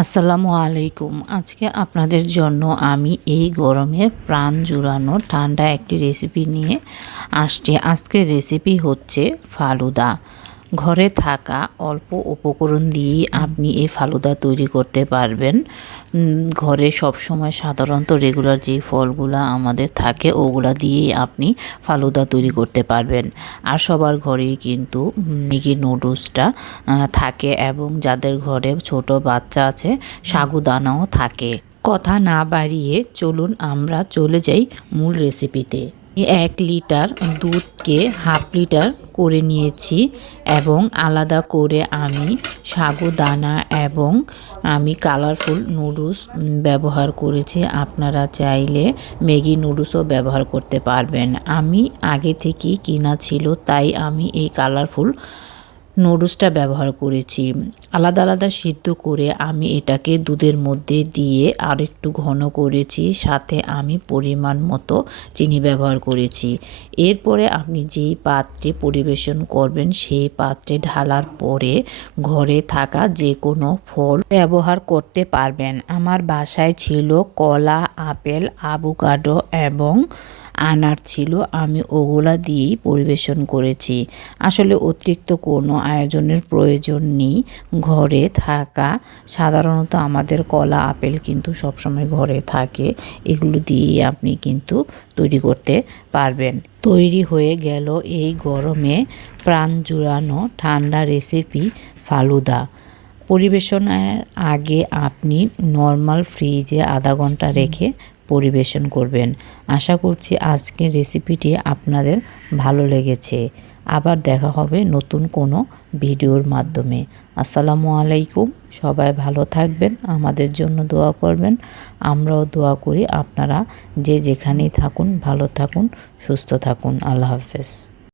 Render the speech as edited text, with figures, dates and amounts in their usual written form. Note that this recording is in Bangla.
আসসালামু আলাইকুম। আজকে আপনাদের জন্য আমি এই গরমে প্রাণ জুড়ানো ঠান্ডা একটি রেসিপি নিয়ে আসছি। আজকের রেসিপি হচ্ছে ফালুদা। ঘরে থাকা অল্প উপকরণ দিয়েই আপনি এই ফালুদা তৈরি করতে পারবেন। ঘরে সবসময় সাধারণত রেগুলার যে ফলগুলা আমাদের থাকে ওগুলা দিয়েই আপনি ফালুদা তৈরি করতে পারবেন। আর সবার ঘরেই কিন্তু ম্যাগি নুডলসটা থাকে, এবং যাদের ঘরে ছোট বাচ্চা আছে সাগুদানাও থাকে। কথা না বাড়িয়ে চলুন আমরা চলে যাই মূল রেসিপিতে। 1 লিটার দুধকে হাফ লিটার করে নিয়েছি, এবং আলাদা করে আমি সাগুদানা এবং আমি কালারফুল নুডলস ব্যবহার করেছি। আপনারা চাইলে ম্যাগি নুডলসও ব্যবহার করতে পারবেন। আমি আগে থেকেই কিনা ছিল, তাই আমি এই কালারফুল নুডলসটা ব্যবহার করেছি। আলাদা আলাদা সিদ্ধ করে আমি এটাকে দুধের মধ্যে দিয়ে আর একটু ঘন করেছি, সাথে আমি পরিমাণ মতো চিনি ব্যবহার করেছি। এরপরে আপনি যেই পাত্রে পরিবেশন করবেন সেই পাত্রে ঢালার পরে ঘরে থাকা যে কোনো ফল ব্যবহার করতে পারবেন। আমার বাসায় ছিল কলা, আপেল, আভোকাডো এবং আনার ছিল, আমি ওগুলা দিয়েই পরিবেশন করেছি। আসলে অতিরিক্ত কোনো আয়োজনের প্রয়োজন নেই। ঘরে থাকা সাধারণত আমাদের কলা, আপেল কিন্তু সবসময় ঘরে থাকে, এগুলো দিয়েই আপনি কিন্তু তৈরি করতে পারবেন। তৈরি হয়ে গেল এই গরমে প্রাণ জুড়ানো ঠান্ডা রেসিপি ফালুদা। পরিবেশনের আগে আপনি নর্মাল ফ্রিজে আধা ঘন্টা রেখে পরিবেশন করবেন। আশা করছি আজকের রেসিপিটি আপনাদের ভালো লেগেছে। আবার দেখা হবে নতুন কোনো ভিডিওর মাধ্যমে। আসসালামু আলাইকুম। সবাই ভালো থাকবেন, আমাদের জন্য দোয়া করবেন। আমরাও দোয়া করি আপনারা যে যেখানেই থাকুন ভালো থাকুন, সুস্থ থাকুন। আল্লাহ হাফেজ।